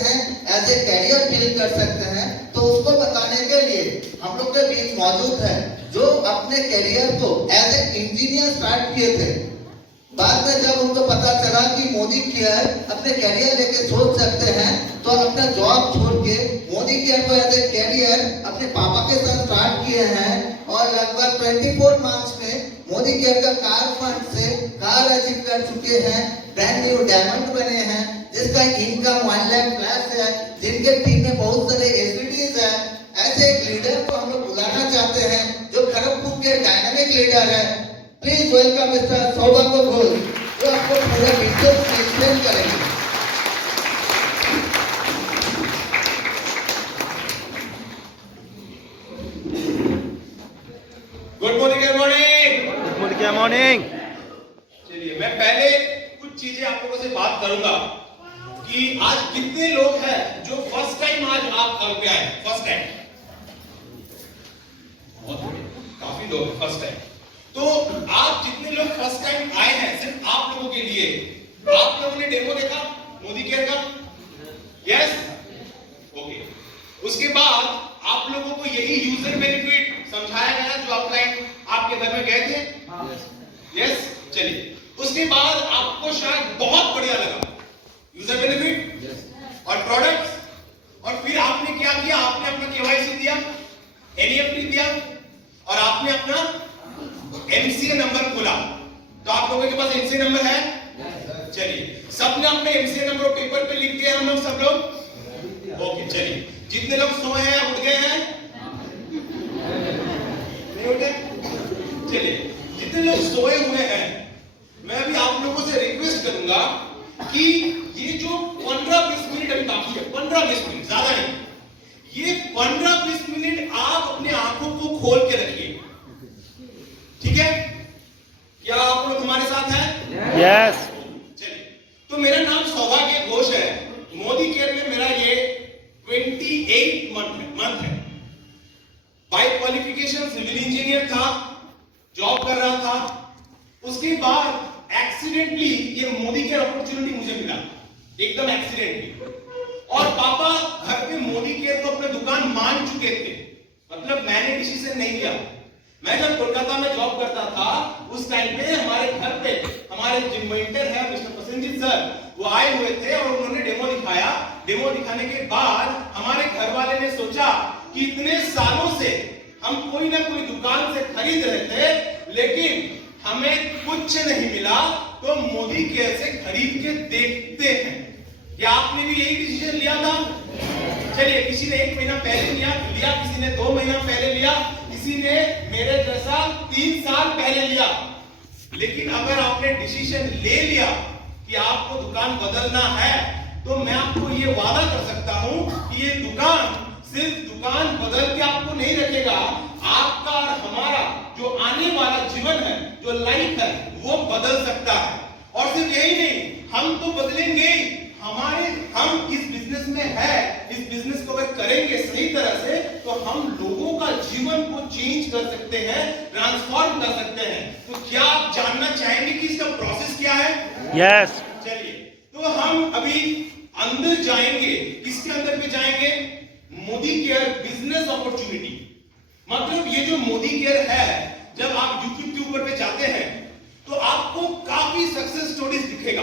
हैं, as a career build कर सकते हैं, तो उसको बताने के लिए हम लोग के बीच मौजूद है जो अपने कैरियर को एज ए इंजीनियर स्टार्ट किए थे। बाद में जब उनको पता चला कि मोदी केयर अपने कैरियर लेके सोच सकते हैं, तो अपना जॉब छोड़ के मोदी केयर को एज ए कैरियर अपने पापा के साथ स्टार्ट किए हैं और लगभग 24 मंथ्स में मोदी केयर का कार फंड से कार अचीव कर चुके हैं, ब्रांड न्यू डायमंड बने हैं, जिसका इनकम 1 लाख प्लस है, जिनके टीम में बहुत सारे एसडीज है। ऐसे एक लीडर को हम लोग बुलाना चाहते हैं जो खड़गपुर के डायनामिक लीडर है। प्लीज वेलकम मिस्टर सौभाग्य घोष, जो आपको पूरा डिटेल में एक्सप्लेन करेंगे। Good morning everybody. Good morning. चलिए मैं पहले कुछ चीजें आप लोगों से बात करूंगा कि आज कितने लोग हैं जो फर्स्ट टाइम आज आप घर पे आए। फर्स्ट टाइम काफी लोग फर्स्ट टाइम। तो आप जितने लोग फर्स्ट टाइम आए हैं, सिर्फ आप लोगों के लिए, आप लोगों ने डेमो देखा मोदी केयर का? Yes, okay. उसके बाद आप लोगों को यही यूजर बेनिफिट समझाया गया जो आप क्लाइंट आपके घर में गए थे? यस, चलिए। उसके बाद आपको शायद बहुत बढ़िया लगा यूजर बेनिफिट और प्रोडक्ट्स, और फिर आपने क्या किया? आपने अपना केवाईसी दिया, एनईएफटी दिया और आपने अपना एमसीए नंबर खोला। तो आप लोगों के पास एमसीए नंबर है? चलिए, सबने अपने एमसीए नंबर पेपर पे लिख दिया हम लोग, सब लोग? ओके, चलिए। जितने लोग सोए हैं उठ गए हैं? नहीं उठे? चलिए, जितने लोग सोए हुए हैं, मैं अभी आप लोगों से रिक्वेस्ट करूंगा कि ये जो 15-20 मिनट अभी बाकी है, 15-20 मिनट, ज्यादा नहीं, ये 15-20 मिनट आप अपने आंखों को खोल के रखिए, ठीक है? क्या आप लोग हमारे साथ हैं? यस। चलिए, तो मेरा नाम सौभाग्य घोष है। मोदी केयर में मेरा ये 28 मंथ है। बाय क्वालिफिकेशन सिविल इंजीनियर था, जॉब कर रहा था। उसके बाद एक्सीडेंटली ये मोदी केयर अपॉर्चुनिटी मुझे मिला, एकदम एक्सीडेंटली। और पापा घर पे मोदी केयर को अपने दुकान मान चुके थे, मतलब मैंने डिसीजन नहीं लिया। मैं जब कोलकाता में जॉब करता था, उस टाइम पे हमारे घर पे हमारे जो मेंटर है मिस्टर प्रसेनजीत सर, वो आए हुए थे और उन्होंने डेमो दिखाया। डेमो दिखाने के बाद हमारे घर वाले ने सोचा कि इतने सालों से हम कोई ना कोई दुकान से खरीद रहे थे, लेकिन हमें कुछ नहीं मिला, तो मोदी केयर से खरीद के देखते हैं। क्या आपने भी यही डिसीजन लिया था? चलिए, किसी ने 1 महीना पहले लिया, किसी ने 2 महीना पहले लिया, किसी ने मेरे जैसा 3 साल पहले लिया। लेकिन अगर आपने डिसीजन ले लिया कि आपको दुकान बदलना है, तो मैं आपको ये वादा कर सकता हूं कि ये दुकान सिर्फ दुकान बदल के आपको नहीं रखेगा, आपका और हमारा जो आने वाला जीवन है, जो लाइफ है, वो बदल सकता है। और सिर्फ यही नहीं, हम तो बदलेंगे, हम इस बिजनेस में है, इस बिजनेस को अगर करेंगे सही तरह से, तो हम लोगों का जीवन को चेंज कर सकते हैं, ट्रांसफॉर्म कर सकते हैं। तो क्या आप जानना चाहेंगे कि इसका प्रोसेस क्या है? यस। चलिए, तो हम अभी अंदर जाएंगे। किसके अंदर पे जाएंगे? Modi care business opportunity. मतलब ये जो मोदी केयर है, जब आप यूट्यूब के ऊपर पे जाते हैं, तो आपको काफी सक्सेस स्टोरीज दिखेगा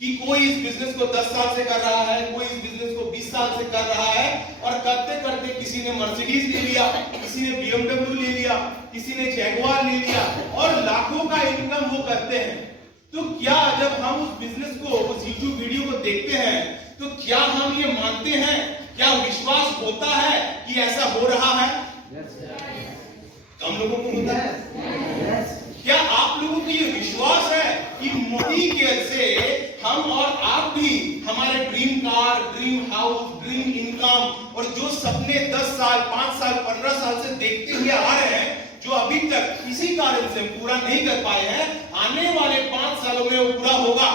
कि कोई इस बिजनेस को 10 साल से कर रहा है, कोई इस बिजनेस को 20 साल से कर रहा है, और करते करते किसी ने मर्सिडीज ले लिया, किसी ने BMW ले लिया, किसी ने जैगुआर ले लिया, और लाखों का इनकम वो करते हैं। तो क्या जब हम उस बिजनेस को, उस यूट्यूब वीडियो को देखते हैं, तो क्या हम ये मानते हैं, क्या विश्वास होता है कि ऐसा हो रहा है? हम लोगों को होता है? क्या आप लोगों को ये विश्वास है कि मोदी केयर से हम और आप भी हमारे dream car, dream house, dream income, और जो सपने 10 साल, 5 साल, 15 साल से देखते हुए आ रहे हैं, जो अभी तक किसी कारण से पूरा नहीं कर पाए हैं, आने वाले 5 सालों में वो पूरा होगा?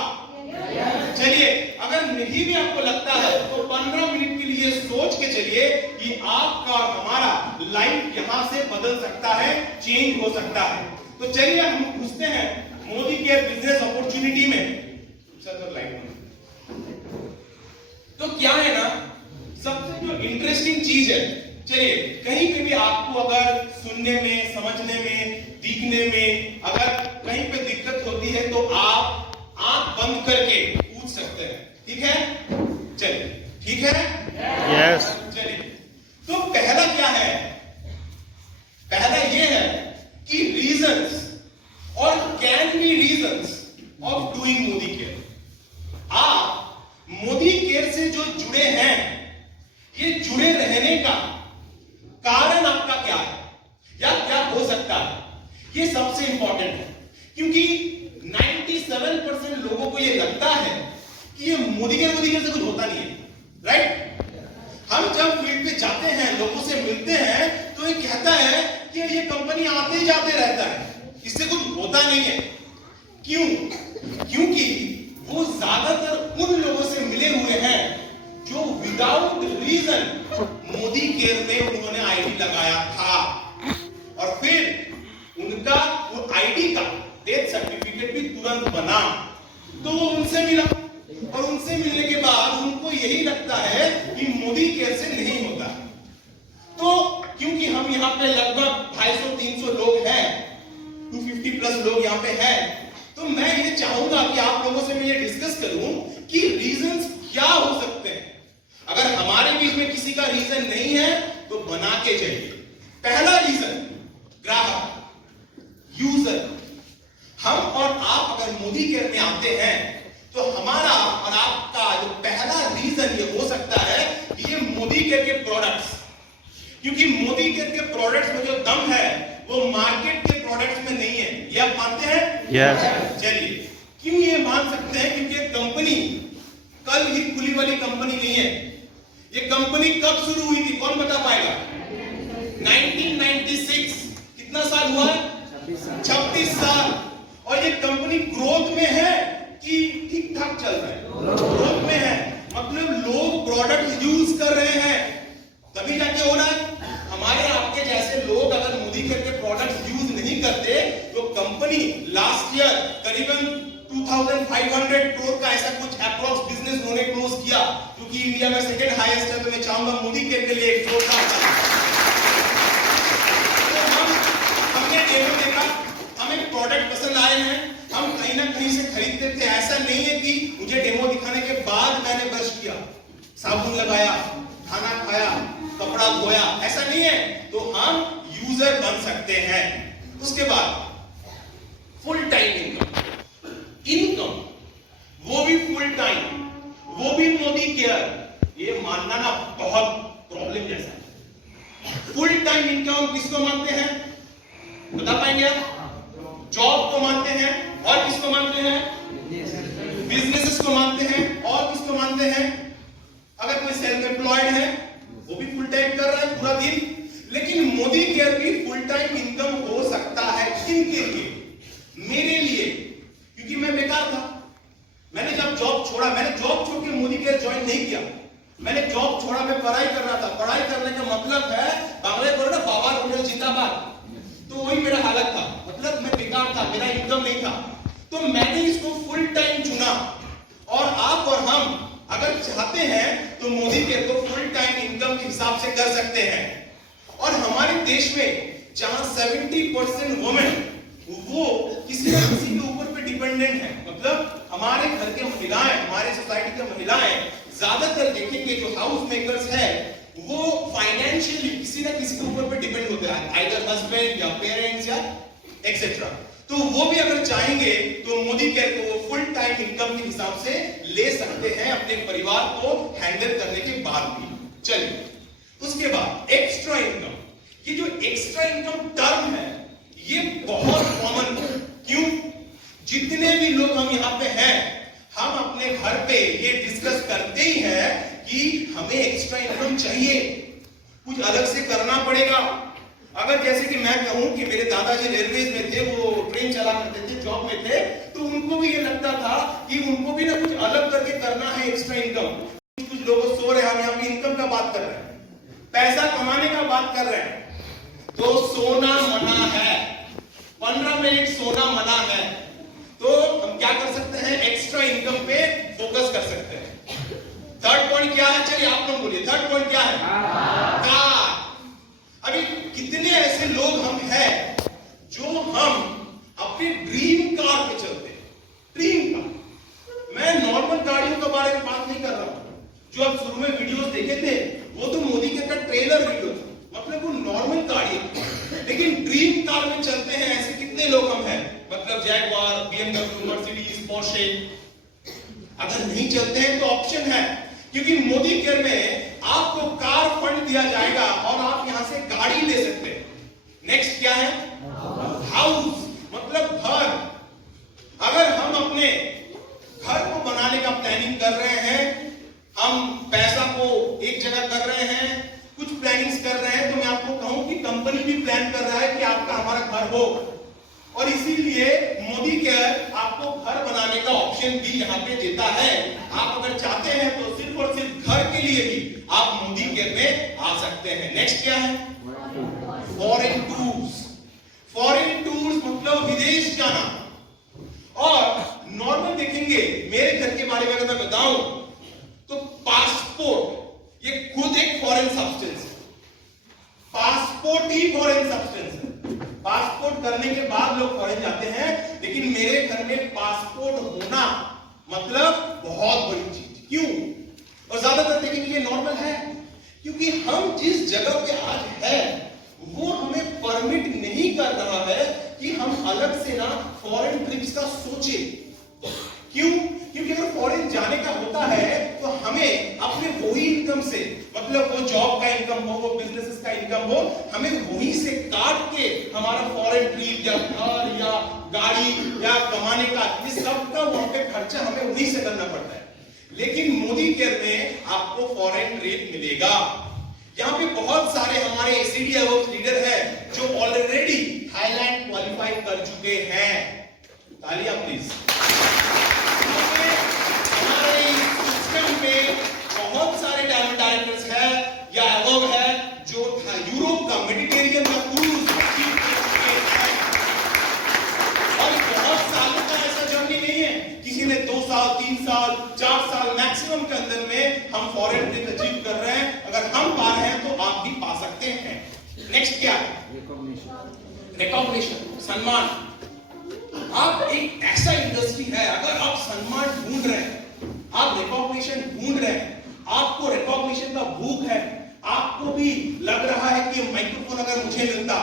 चलिए, अगर नहीं भी आपको लगता है, तो 15 मिनट के लिए सोच के चलिए कि आपका और हमारा लाइफ यहां से बदल सकता है, चेंज हो सकता है। तो चलिए हम घुसते हैं मोदी केयर बिजनेस अपॉर्चुनिटी में। तो क्या है ना इंटरेस्टिंग चीज है। चलिए, कहीं पे भी आपको अगर सुनने में, समझने में, दिखने में अगर कहीं पे दिक्कत होती है तो आप आंख बंद करके पूछ सकते हैं, ठीक है? चलिए, ठीक है? Yes. चलिए, तो पहला क्या है? पहला ये है कि रीजंस और can be reasons of doing Modi care. आप मोदी केयर से जो जुड़े हैं, ये जुड़े रहने का कारण आपका क्या है या क्या हो सकता है, ये सबसे इंपॉर्टेंट है। क्योंकि 97% लोगों को ये लगता है कि ये मोदी केयर से कुछ होता नहीं है, राइट? हम जब फील्ड पे जाते हैं, लोगों से मिलते हैं, तो ये कहता है कि ये कंपनी आते जाते रहता है, इससे कुछ होता नहीं है। क्यों? क्योंकि वो ज्यादातर उन लोगों से मिले हुए हैं जो विदाउट रीजन मोदी केयर में उन्होंने आईडी लगाया था, और फिर उनका वो आईडी का डेथ सर्टिफिकेट भी तुरंत बना, तो वो उनसे मिला, और उनसे मिलने के बाद उनको यही लगता है कि मोदी केयर से नहीं होता। तो क्योंकि हम यहाँ पे लगभग 250-300 लोग हैं, 250 प्लस लोग यहाँ पे हैं, तो मैं ये चाहूंगा कि आप लोगों से मैं ये डिस्कस करूं कि रीजंस क्या हो सकते हैं। अगर हमारे बीच में किसी का रीजन नहीं है तो बना के जाइए। पहला रीजन, ग्राहक, यूजर। हम और आप अगर मोदी केयर में आते हैं तो हमारा और आपका जो पहला रीजन ये हो सकता है कि ये मोदी केयर के प्रोडक्ट्स, क्योंकि मोदी केयर के प्रोडक्ट्स में जो दम है वो मार्केट के प्रोडक्ट्स में नहीं है। ये आप मानते हैं? Yes. चलिए, क्यों ये मान सकते हैं? क्योंकि कंपनी कल ही खुली वाली कंपनी नहीं है। ये कंपनी कब शुरू हुई थी, कौन बता पाएगा? 1996। कितना साल हुआ? 26 साल। और ये कंपनी ग्रोथ में है कि ठीक ठाक चल रहा है? ग्रोथ में है, मतलब लोग प्रोडक्ट यूज कर रहे हैं, तभी जाके हो रहा है। हमारे आपके जैसे लोग अगर मोदी केयर के प्रोडक्ट्स यूज नहीं करते तो कंपनी लास्ट ईयर करीबन 2500 करोड़ का ऐसा कुछ अप्रॉक्स बिजनेस उन्होंने क्लोज किया, क्योंकि इंडिया में सेकंड हाईएस्ट है। तो मैं चाहूंगा मोदी केयर के लिए एक जोरदार हमने डेमो देखा, हमें प्रोडक्ट पसंद आए हैं, हम कहीं ना कहीं से खरीदते थे। ऐसा नहीं है कि मुझे डेमो दिखाने के बाद मैंने ब्रश किया, साबुन लगाया, खाना खाया, कपड़ा धोया, ऐसा नहीं है। तो हम यूजर बन सकते हैं। उसके बाद फुल टाइम इनकम, वो भी फुल टाइम, वो भी मोदी केयर। ये मानना ना बहुत प्रॉब्लम जैसा है। फुल टाइम इनकम किसको मानते हैं, बता पाएंगे आप? जॉब को मानते हैं, और किसको मानते हैं? बिजनेसेस को मानते हैं, और किसको मानते हैं? अगर कोई सेल्फ एम्प्लॉयड है वो भी फुल टाइम कर रहा है पूरा दिन। लेकिन मोदी केयर भी फुल टाइम इनकम हो सकता है। किनके लिए? मेरे लिए, क्योंकि मैं बेकार था। मैंने जब जॉब छोड़ा, मैंने जॉब छोड़ के मोदी केयर ज्वाइन नहीं किया। मैंने जॉब छोड़ा, मैं पढ़ाई कर रहा था। पढ़ाई करने का मतलब है बांग्ला बोलो ना, बाबा रोडे जिंदाबाद। तो वही मेरा हालत था, मतलब मैं बेकार था, मेरा इनकम नहीं था। तो मैंने इसको फुल टाइम चुना। और आप और हम अगर चाहते हैं तो मोदी केयर को फुल टाइम इनकम के हिसाब से कर सकते हैं। और हमारे देश में जहां 70% वुमेन वो किसी न किसी के ऊपर पे डिपेंडेंट है, मतलब हमारे घर के महिलाएं, हमारे सोसाइटी के महिलाएं ज्यादातर देखेंगे जो हाउस मेकर्स है वो फाइनेंशियली किसी न किसी के ऊपर पे डिपेंड होते हैं, आइदर हस्बैंड या पेरेंट्स या एक्सेट्रा। तो वो भी अगर चाहेंगे तो मोदी केयर को वो फुल टाइम इनकम के हिसाब से ले सकते हैं अपने परिवार को हैंडल करने के बाद भी। चलिए, उसके बाद एक्स्ट्रा इनकम। ये जो एक्स्ट्रा इनकम टर्म है ये बहुत कॉमन है। क्यों? जितने भी लोग हम यहाँ पे हैं, हम अपने घर पे ये डिस्कस करते ही हैं कि हमें एक्स्ट्रा इनकम चाहिए, कुछ अलग से करना पड़ेगा। अगर जैसे कि मैं कहूं कि मेरे दादाजी रेलवे में थे, वो ट्रेन चला करते थे, जॉब में थे, तो उनको भी ये लगता था कि उनको भी ना कुछ अलग करके करना है एक्स्ट्रा इनकम। कुछ लोग सो रहे हैं, हम यहाँ पे इनकम का बात कर रहे हैं, पैसा कमाने का बात कर रहे हैं। तो सोना मना है, 15 मिनट सोना मना है, तो हम क्या कर सकते हैं? एक्स्ट्रा इनकम पे फोकस कर सकते हैं। थर्ड पॉइंट क्या है? चलिए आप लोग बोलिए, थर्ड पॉइंट क्या है? अभी कितने ऐसे लोग हम हैं जो हम अपने ड्रीम कार पे चलते हैं। ड्रीम कार, मैं नॉर्मल गाड़ियों के बारे में बात नहीं कर रहा हूं। जो आप शुरू में वीडियोस देखे थे वो तो मोदी के का ट्रेलर वीडियो था, मतलब वो नॉर्मल गाड़ी है। लेकिन ड्रीम कार में चलते हैं ऐसे कितने लोग हम हैं, मतलब जैगवार, BMW, मर्सिडीज, पोर्शे। अगर नहीं चलते हैं तो ऑप्शन है, क्योंकि मोदी केयर में आपको कार फंड दिया जाएगा और आप यहां से गाड़ी ले सकते हैं। नेक्स्ट क्या है? हाउस, मतलब घर। अगर हम अपने घर को बनाने का प्लानिंग कर रहे हैं, हम पैसा को एक जगह कर रहे हैं, कुछ प्लानिंग्स कर रहे हैं, तो मैं आपको कहूं कि कंपनी भी प्लान कर रहा है कि आपका हमारा घर हो, और इसीलिए मोदी केयर आपको घर बनाने का ऑप्शन भी यहां पे देता है। आप अगर चाहते हैं तो सिर्फ और सिर्फ घर के लिए भी आप मोदी केयर में आ सकते हैं। नेक्स्ट क्या है? Foreign tours. फॉरेन टूर्स मतलब विदेश जाना। और नॉर्मल देखेंगे, मेरे घर के बारे में अगर मैं बताऊं तो पासपोर्ट ये खुद एक फॉरेन सब्सटेंस है। पासपोर्ट ही फॉरेन सब्सटेंस है। पासपोर्ट करने के बाद लोग फॉरेन जाते हैं, लेकिन मेरे घर में पासपोर्ट होना मतलब बहुत बड़ी चीज। क्यों? और ज्यादातर देखेंगे ये नॉर्मल है, क्योंकि हम जिस जगह पे आज है वो हमें परमिट नहीं कर रहा है कि हम अलग से ना फॉरेन ट्रिप्स का सोचे। क्यों? क्योंकि अगर फॉरेन जाने का होता है तो हमें अपने वही इनकम से, मतलब वो जॉब का इनकम हो, वो बिजनेसेस का इनकम हो, हमें वहीं से काट के हमारा फॉरेन ट्रिप या घर या गाड़ी या कमाने का, ये सब का वहां पे खर्चा हमें वहीं से करना पड़ता है। लेकिन मोदी केयर में आपको फॉरेन ट्रिप मिलेगा। यहाँ पे बहुत सारे हमारे एसीडी अवार्ड लीडर हैं जो ऑलरेडी थाईलैंड क्वालिफाई कर चुके हैं। तालियां प्लीज। हमारे सिस्टम में बहुत सारे टैलेंट डायरेक्टर्स हैं या अवार्ड है जो यूरोप का, मेडिटेरियन का क्रूज अचीव कर चुके हैं। और बहुत सालों का ऐसा जर्नी नहीं है, किसी ने 2 साल, 3 साल, 4 साल मैक्सिमम के अंदर में हम फॉरेन ट्रिप अचीव कर रहे हैं। अगर हम पा रहे हैं तो आप भी पा सकते हैं। नेक्स्ट क्या है? रिकॉग्निशन, सम्मान। आप एक ऐसा इंडस्ट्री है, अगर आप सम्मान ढूंढ रहे हैं, आप रिकॉग्निशन ढूंढ रहे हैं, आपको रिकॉग्निशन का भूख है, आपको भी लग रहा है कि माइक्रोफोन अगर मुझे मिलता,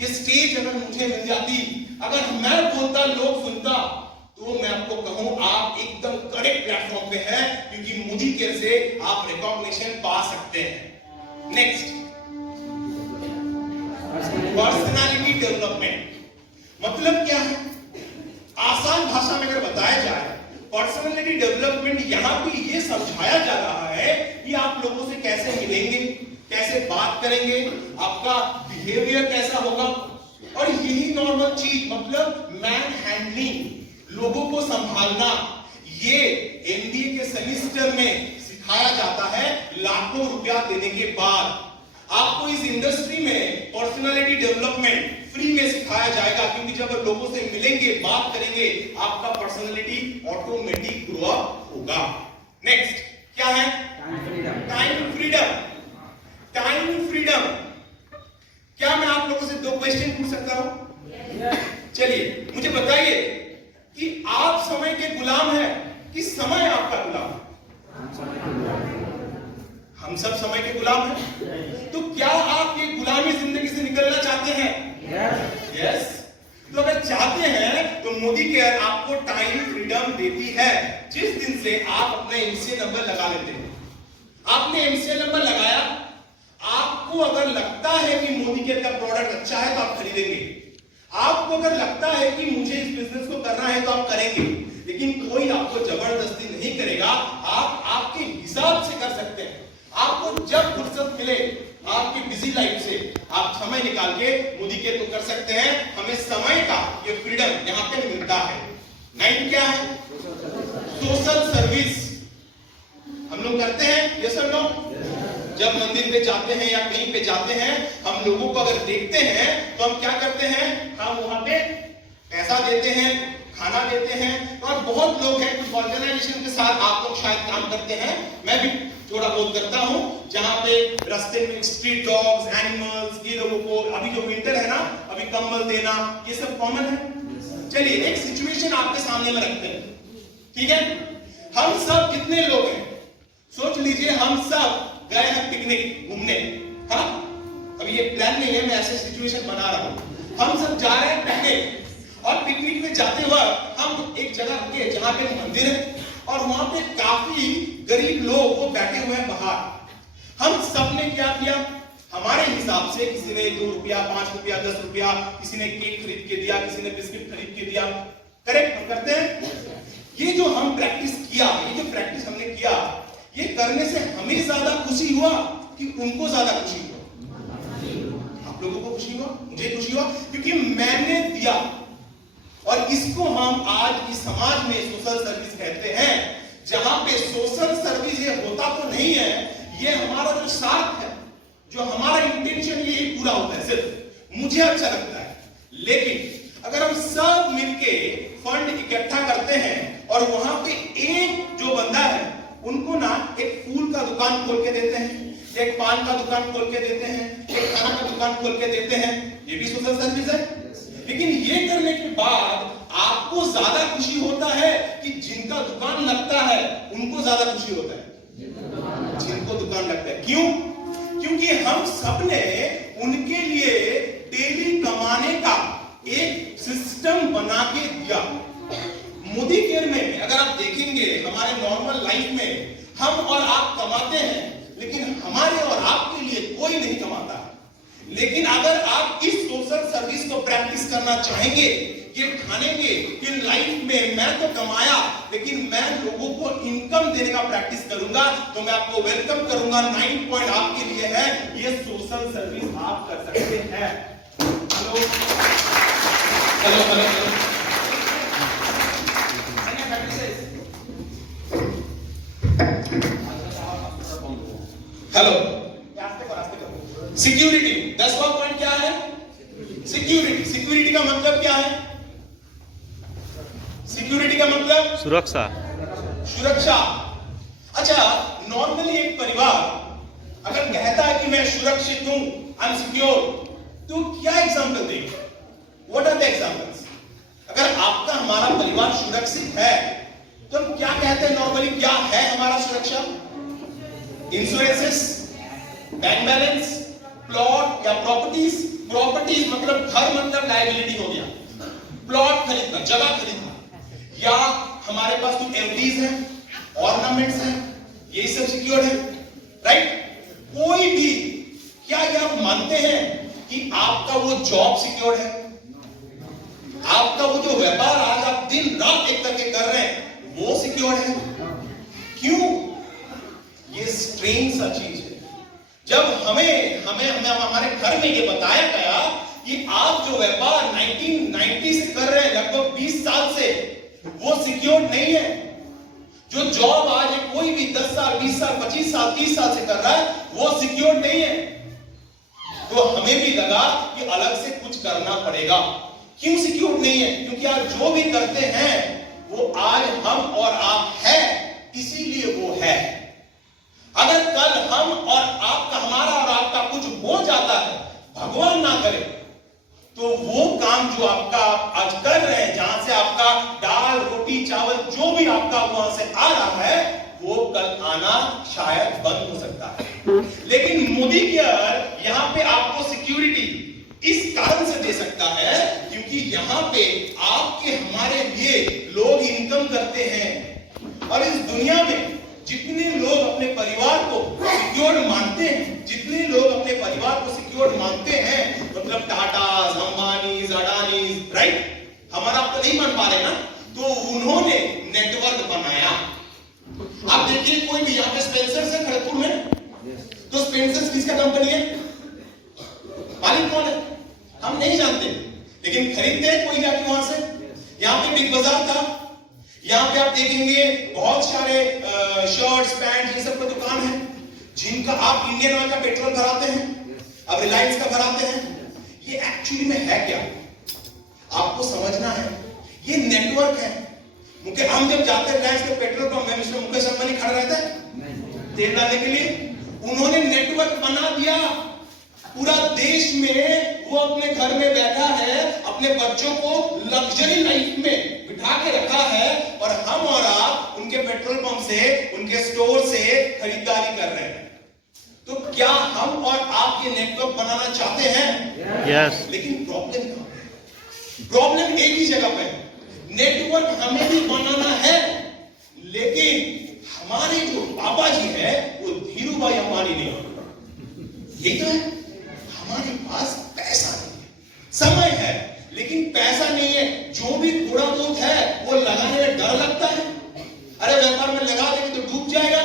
ये स्टेज अगर मुझे मिल जाती, अगर मैं बोलता लोग सुनता, तो मैं आपको कहूं आप एकदम करेक्ट प्लेटफॉर्म पे हैं, क्योंकि मोदी केयर से आप रिकॉग्निशन पा सकते हैं। नेक्स्ट, पर्सनालिटी डेवलपमेंट मतलब क्या है? आसान भाषा में अगर बताया जाए, पर्सनालिटी डेवलपमेंट यहां पे ये समझाया जा रहा है कि आप लोगों से कैसे मिलेंगे, कैसे बात करेंगे, आपका बिहेवियर कैसा होगा। और यही नॉर्मल चीज, मतलब मैन हैंडलिंग, लोगों को संभालना, ये एमबीए के सेमेस्टर में सिखाया जाता है। लाखों रुपया देने के बाद आपको इस इंडस्ट्री में पर्सनालिटी डेवलपमेंट फ्री में सिखाया जाएगा, क्योंकि जब लोगों से मिलेंगे, बात करेंगे, आपका पर्सनालिटी ऑटोमेटिक ग्रो अप होगा। नेक्स्ट क्या है? Time freedom. टाइम फ्रीडम, क्या मैं आप लोगों से 2 क्वेश्चन पूछ सकता हूं? चलिए मुझे बताइए कि आप समय के गुलाम हैं कि समय आपका गुलाम है? हम सब समय के गुलाम हैं। तो क्या आप ये गुलामी जिंदगी से निकलना चाहते हैं? यस। तो अगर चाहते हैं तो मोदी केयर आपको टाइम फ्रीडम देती है। जिस दिन से आप अपना एमसीए नंबर लगा लेते हैं, आपने एमसीए नंबर लगाया, आपको अगर लगता है कि मोदी केयर का प्रोडक्ट अच्छा है तो आप खरीदेंगे। आपको अगर लगता है कि मुझे इस बिजनेस को करना है तो आप करेंगे, लेकिन कोई आपको जबरदस्ती नहीं करेगा। आप आपके हिसाब से कर सकते हैं। आपको जब फुर्सत मिले आपकी बिजी लाइफ से, आप समय निकाल के मोदी केयर को कर सकते हैं। हमें समय का ये फ्रीडम यहाँ पे मिलता है। 9 क्या है? सोशल सर्विस हम लोग करते हैं, ये सब लोग जब मंदिर पे जाते हैं या कहीं पे जाते हैं, हम लोगों को अगर देखते हैं तो हम क्या करते हैं? हम वहां पे पैसा देते हैं, खाना देते हैं, और बहुत लोग हैं, कुछ ऑर्गेनाइजेशन के साथ आप लोग शायद काम करते हैं, मैं भी थोड़ा बहुत करता हूं, जहां पे रास्ते में स्ट्रीट डॉग्स, एनिमल्स, ये लोगों को अभी जो विंटर है ना, अभी कंबल देना, ये सब कॉमन है। चलिए एक सिचुएशन आपके सामने में रखते हैं, ठीक है? हम सब कितने लोग हैं? सोच लीजिए हम सब गए हैं पिकनिक घूमने, हाँ? अभी ये प्लान नहीं है, मैं ऐसे सिचुएशन बना रहा हूं। हम सब जा रहे हैं पिकनिक, और पिकनिक में जाते वक्त हम एक जगह रुके जहां पे मंदिर है, और वहां पे काफी गरीब लोग वो बैठे हुए हैं बाहर। हम सब ने क्या किया? हमारे हिसाब से किसी ने 2 रुपया, 5 रुपया, 10 रुपया, किसी ने केक खरीद के दिया, किसी ने बिस्किट खरीद के दिया। करेक्ट? हम करते हैं। ये जो हम प्रैक्टिस किया, ये जो प्रैक्टिस हमने किया, ये करने से हमें ज्यादा खुशी हुआ कि उनको ज्यादा खुशी हुआ? आप लोगों को खुशी हुआ, मुझे खुशी हुआ, क्योंकि मैंने दिया। और इसको हम आज इस समाज में सोशल सर्विस कहते हैं, जहां पे सोशल सर्विस ये होता तो नहीं है, ये हमारा जो साथ है, जो हमारा इंटेंशन ये पूरा होता है, सिर्फ मुझे अच्छा लगता है। लेकिन अगर हम सब मिलके फंड इकट्ठा करते हैं और वहां पे एक जो बंदा है उनको ना एक फूल का दुकान खोल के देते हैं, एक पान का दुकान खोल के देते हैं, एक खाना का दुकान खोल के देते हैं, ये भी सोशल सर्विस है। लेकिन ये करने के बाद आपको ज्यादा खुशी होता है कि जिनका दुकान लगता है उनको ज्यादा खुशी होता है? जिनको दुकान लगता है। क्यों? क्योंकि हम सबने उनके लिए डेली कमाने का एक सिस्टम बना के दिया। मोदी केयर में अगर आप देखेंगे, हमारे नॉर्मल लाइफ में हम और आप कमाते हैं, लेकिन हमारे और आपके लिए कोई नहीं कमाता। लेकिन अगर आप इस सोशल सर्विस को प्रैक्टिस करना चाहेंगे, ये ठानेंगे कि लाइफ में मैं तो कमाया, लेकिन मैं लोगों को इनकम देने का प्रैक्टिस करूंगा, तो मैं आपको वेलकम करूंगा। 9 पॉइंट आपके लिए है, ये सोशल सर्विस आप कर सकते हैं। Hello hello hello hello. Security, 10वां पॉइंट क्या है? सिक्योरिटी। सिक्योरिटी का मतलब क्या है? सिक्योरिटी का मतलब सुरक्षा। सुरक्षा। अच्छा, नॉर्मली एक परिवार अगर कहता है कि मैं सुरक्षित हूं, आई एम सिक्योर, तो क्या एग्जांपल देंगे? What are the examples? अगर आपका हमारा परिवार सुरक्षित है, तो हम क्या कहते हैं नॉर्मली? क्या है हमारा सुरक्षा? इंश्योरेंसेस, बैंक बैलेंस, प्लॉट या प्रॉपर्टीज। प्रॉपर्टीज मतलब घर, मतलब लायबिलिटी हो गया। प्लॉट खरीदना, जगह खरीदना, या हमारे पास कुछ एफडीज हैं, ऑर्नामेंट्स हैं, ये सब सिक्योर्ड है, राइट? कोई भी, क्या ये आप मानते हैं कि आपका वो जॉब सिक्योर्ड है? आपका वो जो व्यापार आज आप दिन रात एक करके कर रहे हैं, वो सिक्योर्ड है? क्यों? ये स्ट्रेंज सा चीज है। जब हमें हमारे घर में ये बताया गया कि आप जो व्यापार 1990 से कर रहे हैं, लगभग 20 साल से, वो सिक्योर नहीं है। जो जॉब आज कोई भी 10 साल, 20 साल, 25 साल, 30 साल से कर रहा है, वो सिक्योर नहीं है। तो हमें भी लगा कि अलग से कुछ करना पड़ेगा। क्यों सिक्योर नहीं है? क्योंकि आज जो भी करते हैं वो आज हम और आप है, इसीलिए वो है। अगर कल हम और आपका, हमारा और आपका कुछ हो जाता है, भगवान ना करे, तो वो काम जो आपका आज कर रहे हैं, जहां से आपका दाल, रोटी, चावल जो भी आपका वहां से आ रहा है, वो कल आना शायद बंद हो सकता है। लेकिन मोदी केयर यहाँ पे आपको सिक्योरिटी इस कारण से दे सकता है क्योंकि यहाँ पे आपके हमारे लिए लोग इनकम करते हैं। और इस दुनिया में जितने लोग अपने परिवार को सिक्योर मानते हैं, जितने लोग अपने परिवार को सिक्योर मानते हैं, मतलब टाटा, अंबानी, अडानी, राइट? हमारा आप तो नहीं मान पा रहे ना, तो उन्होंने नेटवर्क बनाया। आप देखिए, कोई भी यहाँ पे स्पेंसर है खड़गपुर में, तो स्पेंसर किसका कंपनी है? मालिक कौन है हम नहीं जानते, लेकिन खरीदते हैं कोई जाके वहां से। यहाँ पे बिग बाजार था, यहाँ पे आप देखेंगे बहुत सारे शर्ट्स, पैंट, ये सब का दुकान है, जिनका आप इंडियन ऑयल का पेट्रोल भराते हैं, अब रिलायंस का भराते हैं। ये एक्चुअली में है क्या? आपको समझना है। ये नेटवर्क है। मुझे हम जब जाते हैं रिलायंस के पेट्रोल पंप में मिस्टर मुकेश अंबानी खड़ा रहता है तेल डालने के लिए। उन्होंने नेटवर्क बना दिया पूरा देश में। वो अपने घर में बैठा है, अपने बच्चों को लग्जरी लाइफ में बिठा के रखा है, और हम और आप उनके पेट्रोल पंप से, उनके स्टोर से खरीदारी कर रहे हैं। तो क्या हम और आप ये नेटवर्क बनाना चाहते हैं? यस। लेकिन प्रॉब्लम कहां है? प्रॉब्लम एक ही जगह पे है। नेटवर्क हमें भी बनाना है, लेकिन हमारे जो बाबा जी है वो धीरू भाई अंबानी नहीं। यही तो है, हमारे पास पैसा नहीं है, समय है लेकिन पैसा नहीं है। जो भी थोड़ा बहुत है वो लगाने में डर लगता है। अरे व्यापार में लगा देंगे तो डूब जाएगा।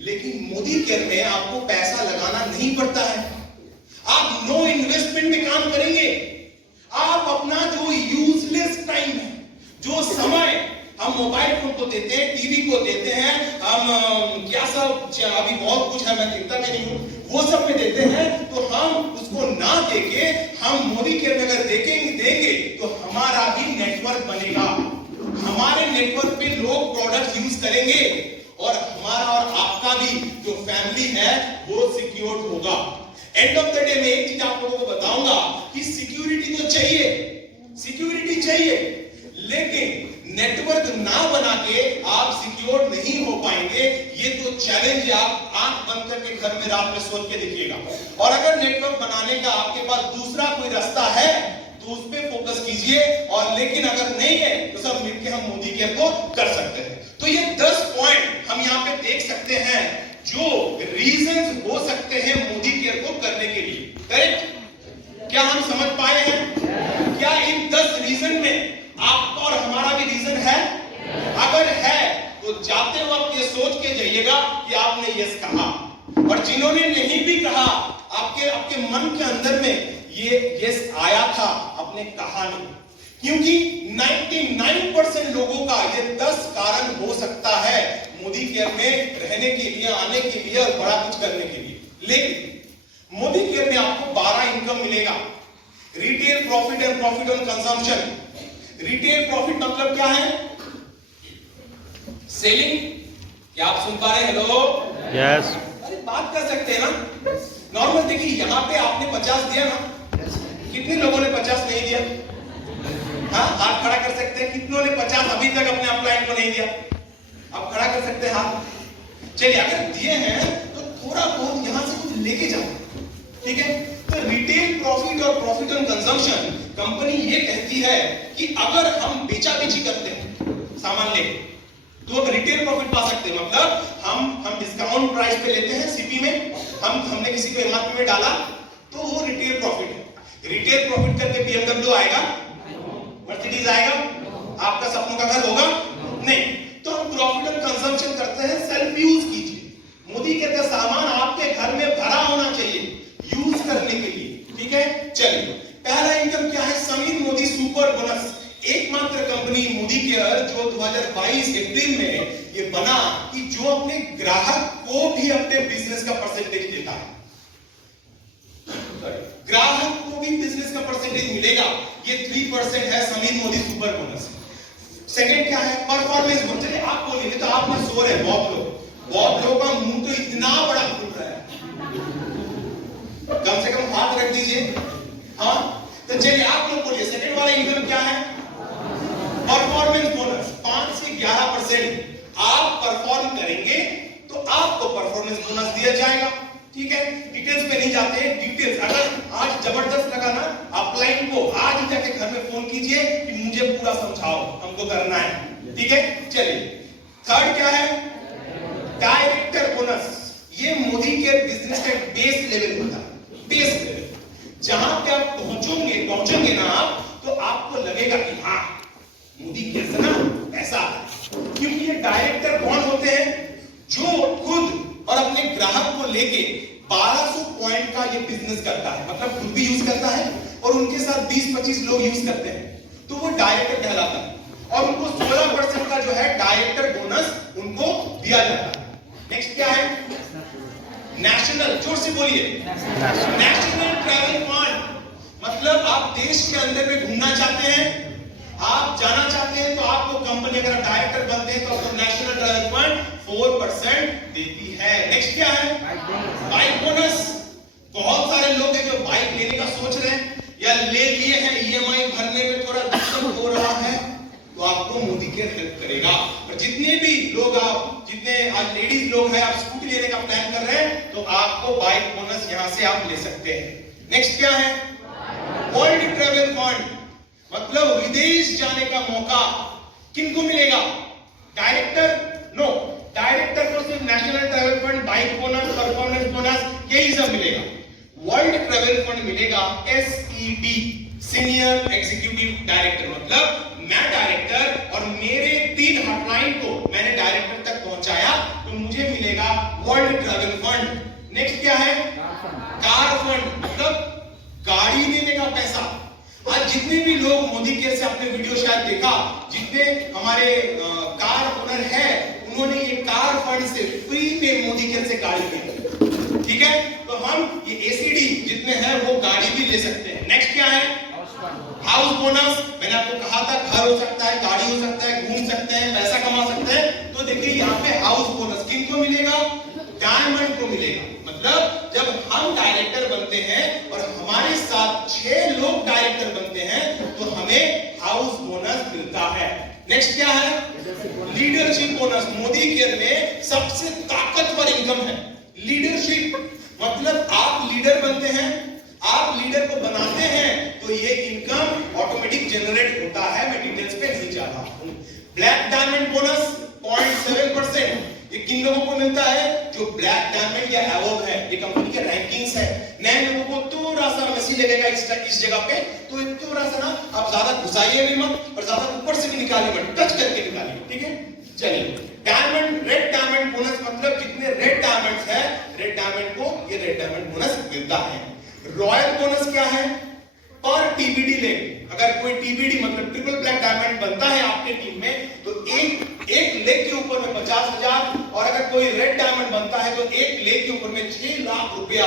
लेकिन मोदी केयर में आपको पैसा लगाना नहीं पड़ता है। आप नो इन्वेस्टमेंट में काम करेंगे। आप अपना जो यूजलेस टाइम है, जो समय हम मोबाइल फोन को देते हैं, टीवी को देते हैं, हम क्या सब अभी बहुत कुछ है, मैं चिंता में नहीं हूं, वो सब में देते हैं, तो हम उसको ना देके हम मोदी केयर में अगर देंगे तो हमारा भी नेटवर्क बनेगा। हमारे नेटवर्क पे लोग प्रोडक्ट यूज करेंगे और हमारा और आपका भी जो फैमिली है वो सिक्योर्ड होगा। एंड ऑफ द डे में एक चीज आप लोगों को बताऊंगा कि सिक्योरिटी तो चाहिए, सिक्योरिटी चाहिए, लेकिन नेटवर्क ना बना के आप सिक्योर नहीं हो पाएंगे। ये तो चैलेंज है। आप आंख बंद करके घर में रात में सोच के देखिएगा। और अगर नेटवर्क बनाने का आपके पास दूसरा कोई रास्ता है तो उस पे फोकस कीजिए, और लेकिन अगर नहीं है तो सब मिलकर हम मोदी केयर को कर सकते हैं। तो ये 10 पॉइंट हम यहाँ पे देख सकते हैं जो रीजंस हो सकते हैं मोदी केयर को करने के लिए। करेक्ट? क्या हम समझ पाए हैं? क्या इन 10 रीजन में आपका और हमारा भी रीजन है? अगर है तो जाते वक्त ये सोच के जाइएगा कि आपने यस कहा, और जिन्होंने नहीं भी कहा आपके मन के अंदर में ये यस आया था, आपने कहा नहीं। क्योंकि 99% लोगों का ये 10 कारण हो सकता है मोदी केयर में रहने के लिए, आने के लिए और बड़ा कुछ करने के लिए। लेकिन मोदी केयर में आपको 12 इनकम मिलेगा। Retail profit and profit on consumption. Retail profit मतलब क्या है? सेलिंग। क्या आप सुन पा रहे हैं? Hello, yes. अरे बात कर सकते हैं ना। नॉर्मल देखिए, यहां पे आपने 50 दिया ना, कितने लोगों ने 50 नहीं दिया? हाँ, हाथ खड़ा कर सकते हैं। कितनों ने 50 अभी तक अपने अपलाइन को नहीं दिया? आप खड़ा कर सकते हैं हाथ। चलिए, अगर दिए हैं तो थोड़ा बहुत यहां से कुछ लेके जाओ, ठीक है? तो रिटेल प्रॉफिट और प्रॉफिट ऑन कंजम्पशन, कंपनी ये कहती है कि अगर हम बेचा बेची करते हैं सामान लेके तो रिटेल प्रॉफिट पा सकते हैं। मतलब हम डिस्काउंट प्राइस पे लेते हैं, सीपी में हमने किसी को एमआरपी में डाला तो वो रिटेल प्रॉफिट है। रिटेल प्रॉफिट करके बीएमडब्ल्यू आएगा, मर्सिडीज आएगा, आपका सपनों का घर होगा नहीं। तो हम प्रॉफिट ऑन कंजम्पशन करते हैं, सेल्फ यूज कीजिए। मोदी कहते हैं सामान आपके घर में भरा होना चाहिए यूज करने के लिए, ठीक है? चलिए, पहला इनकम क्या है? Sameer Modi super bonus. एकमात्र कंपनी मोदी केयर जो 2022 अप्रैल में ये बना कि जो अपने ग्राहक को भी अपने बिजनेस का परसेंटेज देता है। ग्राहक को भी बिजनेस का परसेंटेज मिलेगा। ये 3% है Sameer Modi super bonus. Second क्या है? Performance bonus. चलिए आप बोलिए, तो आप में सो रहे बहुत लोगों का मुंह तो इतना बड़ा खुल रहा है, कम से कम हाथ रख दीजिए। हाँ, तो चलिए आप लोग बोलिए, सेकंड वाला इनकम क्या है? Performance bonus. 5 से 11% आप परफॉर्म करेंगे तो आपको परफॉर्मेंस बोनस दिया जाएगा, ठीक है? डिटेल्स पे नहीं जाते हैं। डिटेल्स अगर आज जबरदस्त लगा ना, अपलाइन को आज ही जाके घर में फोन कीजिए कि मुझे पूरा समझाओ, हमको करना है, ठीक है? चलिए, थर्ड क्या है? Director bonus. ये मोदी केयर बिजनेस का बेस लेवल होता है, बेस लेवल। जहां पे आप पहुंचोगे ना आप, तो आपको लगेगा कि हाँ मोदी केयर से ना ऐसा है। क्योंकि ये डायरेक्टर कौन होते हैं? जो खुद और अपने ग्राहक को लेके 1200 पॉइंट का ये बिजनेस करता है, मतलब खुद भी यूज करता है और उनके साथ 20-25 लोग यूज करते हैं, तो वो डायरेक्टर कहलाता है। और उनको 16% का जो है डायरेक्टर बोनस उनको दिया जाता है। नेक्स्ट क्या है? नेशनल, जोर से बोलिए, नेशनल ट्रैवल फंड। मतलब आप देश के अंदर में घूमना चाहते हैं, आप जाना चाहते हैं तो आपको कंपनी अगर आप डायरेक्टर बनते हैं तो आपको नेशनल ट्रैवल फंड 4% देती है। नेक्स्ट क्या है? Bike bonus. बहुत सारे लोग हैं जो बाइक लेने का सोच रहे हैं या ले लिए हैं, ईएमआई भरने में थोड़ा दिक्कत हो रहा है, तो आपको मोदी केयर हेल्प करेगा। और जितने भी लोग जितने आज लेडीज लोग हैं, आप स्कूटी लेने का प्लान कर रहे हैं तो आपको बाइक बोनस यहां से आप ले सकते हैं। नेक्स्ट क्या है? वर्ल्ड ट्रैवल फंड, मतलब विदेश जाने का मौका किनको मिलेगा? डायरेक्टर? नो, डायरेक्टर को सिर्फ national travel fund, bike bonus, performance bonus यही सब मिलेगा। वर्ल्ड ट्रैवल फंड मिलेगा SED, सीनियर एग्जीक्यूटिव डायरेक्टर, मतलब मैं डायरेक्टर और मेरे 3 हॉटलाइन को मैंने डायरेक्टर तक पहुंचाया तो मुझे मिलेगा वर्ल्ड ट्रैवल फंड। नेक्स्ट क्या है? कार फंड, मतलब गाड़ी देने का पैसा। आज जितने भी लोग मोदी केयर से आपने वीडियो शायद देखा, जितने हमारे कार ओनर है, उन्होंने ये कार फंड से फ्री में मोदी केयर से गाड़ी ली। ठीक है, तो हम ये ACD जितने हैं वो गाड़ी भी ले सकते हैं। नेक्स्ट क्या है? House bonus. मैंने आपको कहा था घर हो सकता है, गाड़ी हो सकता है, घूम सकते हैं, पैसा कमा सकते हैं। तो देखिए यहाँ पे हाउस बोनस किनको मिलेगा? डायमंड को मिलेगा। मतलब जब हम डायरेक्टर बनते हैं और हमारे साथ 6 लोग डायरेक्टर बनते हैं तो हमें हाउस बोनस मिलता है। नेक्स्ट क्या है? Leadership bonus. मोदी केयर में सबसे ताकतवर इनकम है लीडरशिप, मतलब आप लीडर बनते हैं, आप लीडर को बनाते हैं तो ये इनकम ऑटोमेटिक जनरेट होता है। मैं डिटेल्स पे नहीं जा रहा हूं। ब्लैक डायमंड बोनस 0.7%, ये किन लोगों को मिलता है? जो ब्लैक डायमंड या अबव है, ये कंपनी के रैंकिंग्स है। नए लोगों को थोड़ा सा मैसेज लगेगा इस जगह पे, तो थोड़ा सा ना आप ज्यादा घुसाइए भी मत और ज्यादा ऊपर से भी निकालिए मत, टच करके निकालिए। ठीक है, चलिए। डायमंड, रेड डायमंड बोनस, मतलब जितने रेड डायमंड्स है, रेड डायमंड को ये रेड डायमंड बोनस मिलता है। रॉयल बोनस क्या है? पर TBD लेग, अगर कोई TBD मतलब ट्रिपल ब्लैक डायमंड बनता है आपके टीम में तो एक लेग के ऊपर में 50,000, और अगर कोई रेड डायमंड बनता है तो एक लेग के ऊपर में 6 लाख रुपया,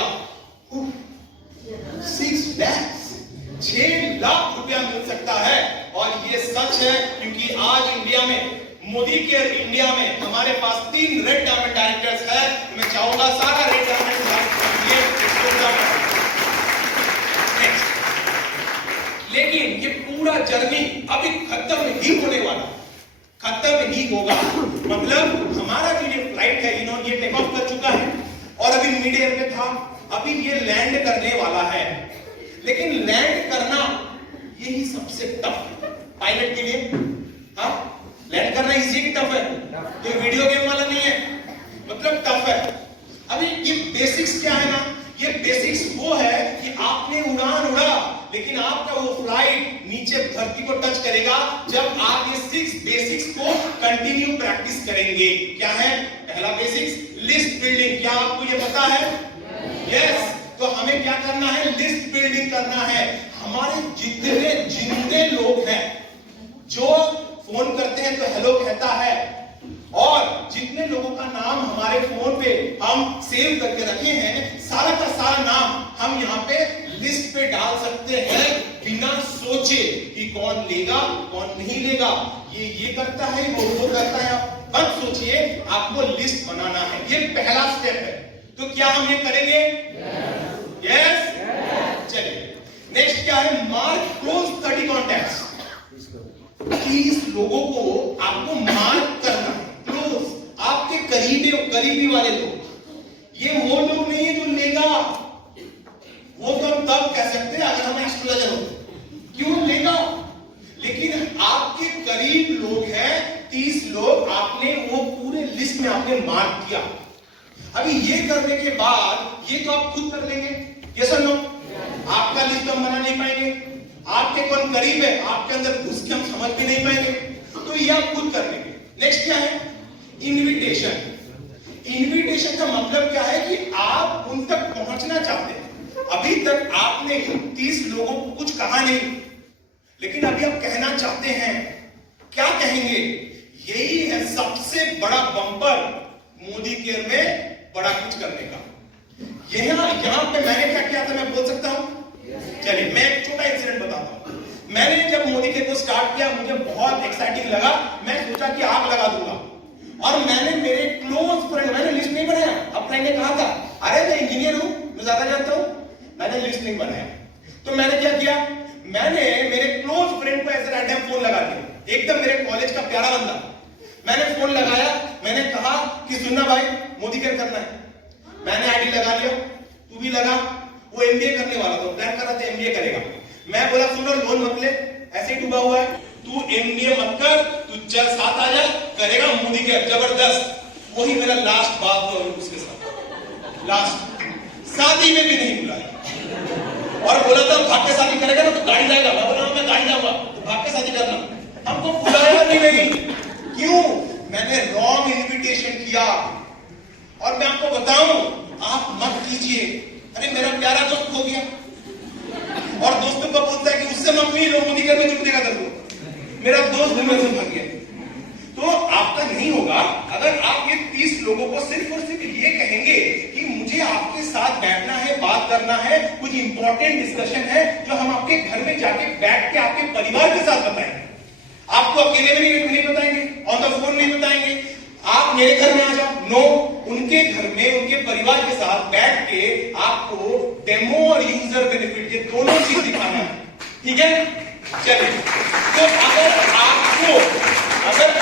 6 लाख रुपया मिल सकता है। और ये सच है क्योंकि आज इंडिया में, मोदी केयर इंडिया में हमारे पास 3 रेड डायमंड डायरेक्टर्स है। मैं चाहूंगा सारा रेड डायमंड लेकिन ये पूरा जर्नी अभी खत्म नहीं होने वाला, खत्म ही होगा। मतलब हमारा जो ये फ्लाइट है, ये टेक ऑफ कर चुका है और अभी मिड एयर में था, अभी ये लैंड करने वाला है। लेकिन लैंड करना यही सबसे टफ पायलट के लिए। हाँ, लैंड करना इजी की टफ है, ये वीडियो गेम वाला नहीं है, मतलब टफ है। अभी ये बेसिक्स क्या है ना, ये बेसिक्स वो है कि आपने उड़ान उड़ा, लेकिन आपका वो फ्लाइट नीचे धरती को टच करेगा जब आप ये 6 बेसिक्स को कंटिन्यू प्रैक्टिस करेंगे। क्या है पहला बेसिक्स? List building. क्या आपको ये पता है? यस। तो हमें क्या करना है? लिस्ट बिल्डिंग करना है। हमारे जितने जिंदे लोग हैं, जो फोन करते हैं तो हेलो कहता है, और जितने लोगों का नाम हमारे फोन पे हम सेव करके रखे हैं, सारा का सारा नाम हम यहाँ पे लिस्ट पे डाल सकते हैं बिना सोचे कि कौन लेगा कौन नहीं लेगा। ये करता है, वो करता है। मत सोचिए, आपको लिस्ट बनाना है, ये पहला स्टेप है। तो क्या हम ये करेंगे? यस। चलिए, नेक्स्ट क्या है? Mark close 30 contacts. 30 लोगों को आपको मार्क करना है, क्लोज, आपके करीबी वाले लोग। ये वो लोग नहीं है जो लेगा, वो तो हम तब कह सकते हैं अगर हम एस्ट्रोलॉजर होते, क्यों लेगा। लेकिन आपके करीब लोग हैं 30 लोग, आपने वो पूरे लिस्ट में आपने मार्क किया। अभी ये करने के बाद ये तो आप खुद कर लेंगे, ये सुन लो, आपका लिस्ट हम बना नहीं पाएंगे, आपके कौन करीब है आपके अंदर घुस के हम समझ भी नहीं पाएंगे, तो ये आप खुद कर लेंगे। नेक्स्ट क्या है? इनविटेशन। इनविटेशन का मतलब क्या है कि आप उन तक पहुंचना चाहते हैं। अभी तक आपने 30 लोगों को कुछ कहा नहीं, लेकिन अभी आप कहना चाहते हैं। क्या कहेंगे? यही है सबसे बड़ा बम्पर मोदी केयर में बड़ा कुछ करने का। यहां पे मैंने क्या किया था, मैं बोल सकता हूं? चलिए मैं एक छोटा इंसिडेंट बताता हूं। मैंने जब मोदी केयर को स्टार्ट किया मुझे बहुत एक्साइटिंग लगा, मैं सोचा कि आग लगा दूंगा, और मैंने मेरे क्लोज फ्रेंड, मैंने लिस्ट नहीं बनाया। अब फ्रेंड ने कहा था अरे मैं इंजीनियर हूं, मैं ज्यादा जानता हूं, मैंने लिस्ट नहीं बनाया। तो मैंने क्या किया, मैंने मेरे क्लोज फ्रेंड को ऐसे रैंडम फोन लगा दिया, एकदम मेरे कॉलेज का प्यारा बंदा, मैंने फोन लगाया, मैंने कहा कि सुनना भाई मोदी केयर करना है। मैंने आईडी लगा लिया, तू भी लगा। वो एमबीए करने वाला था, प्लान कर रहा था एमबीए करेगा। मैं बोला सुनो लोन मत ले, ऐसे ही डूबा हुआ है, तू एमबीए मत कर, तू चल साथ आ जा, करेगा मोदी केयर जबरदस्त। वही मेरा लास्ट बात हुआ उसके साथ, लास्ट शादी में भी नहीं बुलाया, और बोला था भाग के शादी करेगा ना तो गाड़ी जाएगा, मैं बोला मैं गाड़ी जाऊंगा, तो भाग के शादी करना। हमको बुलाया भी नहीं, क्यों? मैंने रॉन्ग इन्विटेशन किया। और मैं आपको बताऊं, आप मत कीजिए। अरे मेरा प्यारा दोस्त हो गया और दोस्तों को बोलता है कि उससे मम्मी लो मोदी केयर में चुप देगा दर्द को, मेरा दोस्त मेरे से भाग गया। तो आपका नहीं होगा अगर आप ये 30 लोगों को सिर्फ और सिर्फ ये कहेंगे कि मुझे आपके साथ बैठना है, बात करना है, कुछ इंपॉर्टेंट डिस्कशन है जो हम आपके घर में जाके बैठ के आपके परिवार के साथ बताएंगे। आपको अकेले में नहीं बताएंगे, ऑन द फोन नहीं बताएंगे, आप मेरे घर में आ जाओ, नो, उनके घर में उनके परिवार के साथ बैठ के आपको डेमो और यूजर बेनिफिट ये दोनों चीज दिखाना है, ठीक है? चलिए, तो अगर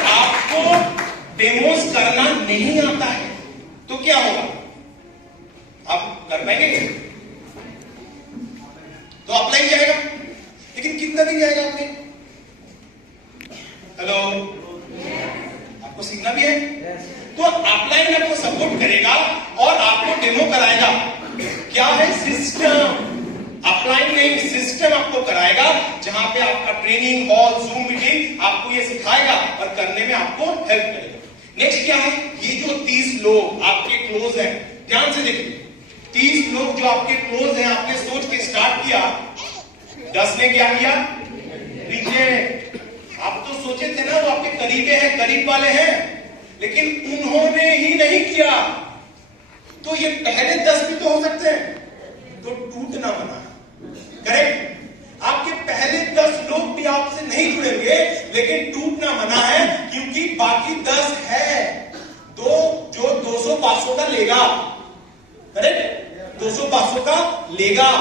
आपको डेमोस करना नहीं आता है तो क्या होगा? आप कर पाएंगे? तो ऑफलाइन जाएगा, लेकिन कितना दिन जाएगा आपने? हेलो, आपको सीखना भी है, तो ऑफलाइन आपको सपोर्ट करेगा और आपको डेमो कराएगा। क्या है? सिस्टम। ऑफलाइन नहीं, सिस्टम आपको कराएगा, जहां पे आपका ट्रेनिंग हॉल, जूम मीटिंग आपको ये सिखाएगा और करने में आपको हेल्प करेगा। नेक्स्ट क्या है? ये जो 30 लोग आपके क्लोज हैं, ध्यान से देखिए, 30 लोग जो आपके क्लोज हैं, आपने सोच के स्टार्ट किया, 10 ने क्या किया? रिजेक्ट। आप तो सोचे थे ना वो आपके करीबे हैं, करीब वाले हैं, लेकिन उन्होंने ही नहीं किया। तो ये पहले 10 भी तो हो सकते हैं, तो टूटना मना, करेक्ट? आपके पहले 10 लोग भी आपसे नहीं जुड़ेंगे, लेकिन टूटना मना है, क्योंकि बाकी 10 है, तो जो 200-500 का लेगा, करेक्ट? 200-500 का लेगा।